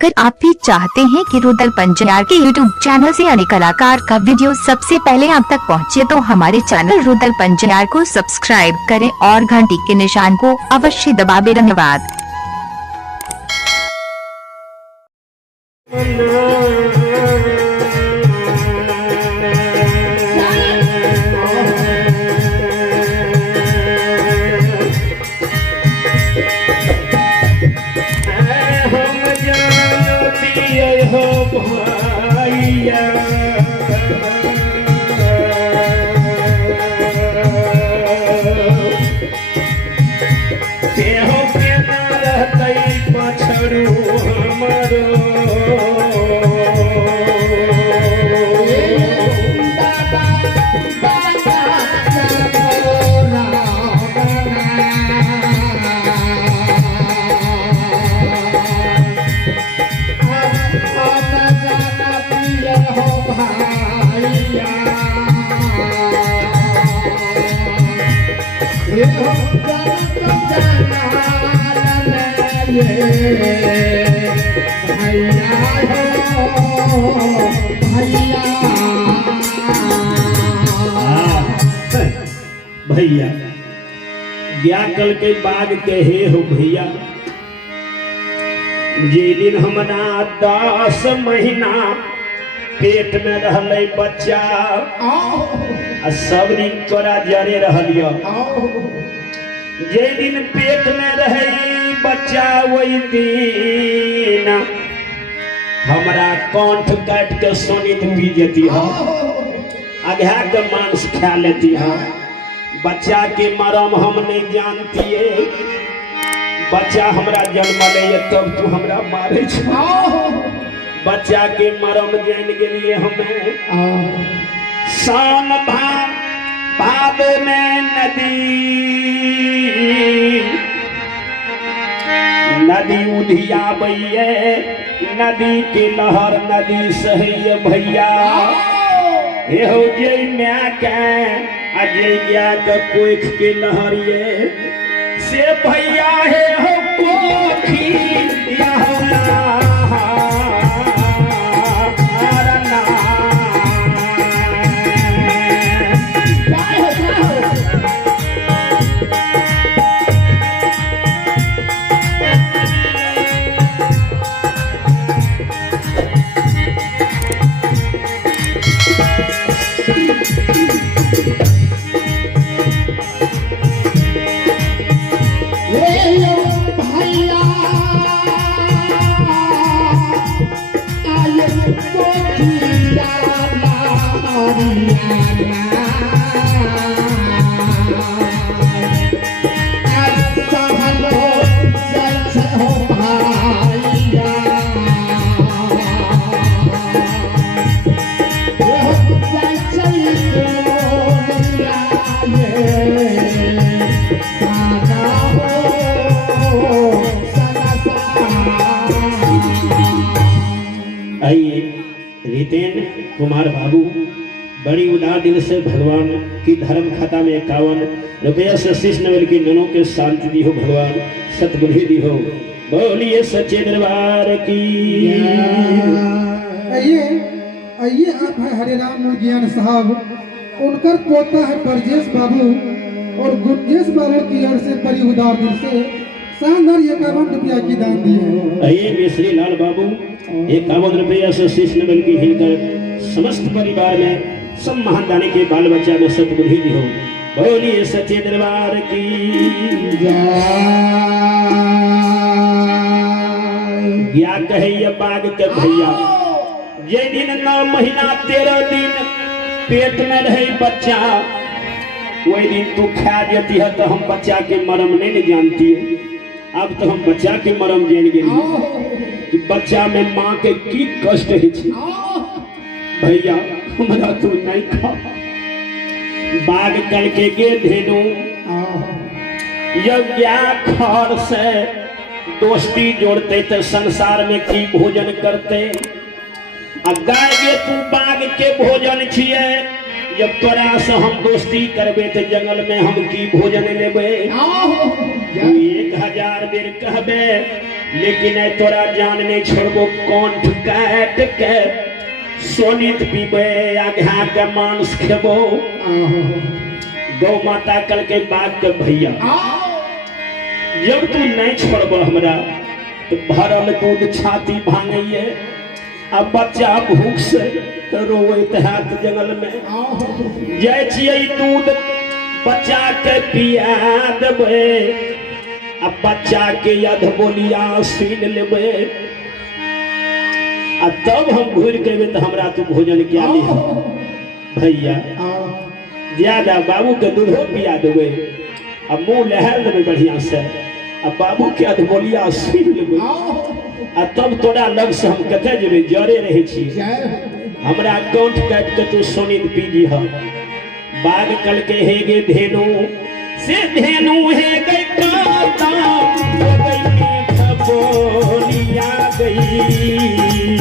अगर आप भी चाहते हैं कि रुदल पंचार के यूट्यूब चैनल से अन्य कलाकार का वीडियो सबसे पहले आप तक पहुंचे, तो हमारे चैनल रुदल पंचार को सब्सक्राइब करें और घंटी के निशान को अवश्य दबाएं। धन्यवाद। भैया गया कल के बाग कहे हो भैया, जे दिन हमरा 10 महीना पेट में रहले बच्चा आ सब दिन तोरा जरे रहलियो। जे दिन पेट में रहे बच्चा वही दिन हमरा कंठ काट के सोनित पी जेती है, आधा के मांस खा लेती है। बच्चा के मरम हम नहीं जानती है, बच्चा हमरा जन्म ले तब तू हमरा मारे छो। बच्चा के मरम जान गेलिए हमें शान भाद में नदी उधिया बैये, नदी के लहर नदी सही भैया। हो जे मैं के अजय गया का कोख के लहरिए से भैया है हो कोखी रितेन कुमार बाबू बड़ी उदार दिल से भगवान की धर्म खाता में 51 रुपया से शीश नवल की ननों के शांति दी हो, भगवान सतबुद्धि दी हो। बोलिए सच्चे दरबार की। आइए आप है हरिराम मुर्गियान साहब, उनकर पोता है ब्रजेश बाबू और गुंजेश बाबू की ओर से बड़ी उदार दिल से शानदार 51 रुपया की दान दी है। आइए मिश्री लाल बाबू 51 रुपया से शीश नवल की हिलकर समस्त परिवार में सब महादानी के बाल बच्चा में सतबुद्धि दी हो। बोलिए सच्चे दरबार की। गया कहे बाग के भैया, ये दिन 9 महीना 13 दिन पेट में रहे बच्चा, वही दिन तू खा देती है तो हम बच्चा के मरम नहीं जानती है। अब तो हम बच्चा के मरम जान गए कि बच्चा में माँ के की कष्ट है भैया। हमरा तू नहीं खा बाग करके गे धेनु यज्ञ खर से दोस्ती जोड़ते तो संसार में की भोजन करते। गाय गे तू बाग के भोजन छिए, जब तोरा से हम दोस्ती करबे तो जंगल में हम की भोजन लेबे। 1000 बेर कहबे लेकिन ऐ तोरा जान नहीं छोड़बो कंठ काट के सोनित पीबे आघा के मांस खेबो। गौ माता कल के बात के भैया जब तू नहीं छोड़बो हमरा तो भरल दूध छाती भांगइए अब बच्चा भूख से तो रोवत हाथ जंगल में जाय छियै दूध बच्चा के पिया देबे अब बच्चा के अध बोलिया सीन लेबे आ तब हम घूर के तो हमरा तू भोजन क्या लिहा भैया ज्यादा बाबू के दूधो पिया देबे अब मुंह लहर देबे बढ़िया से अब बाबू के अध बोलिया सीन लेबे आ तब तोरा लग से हम कते जेबे जरे रहे छी हमरा कंठ काट के तू सोनित पीजी हम बाग कल के हे गे धेनु से धेनु हे गई काता गई खबोलिया गई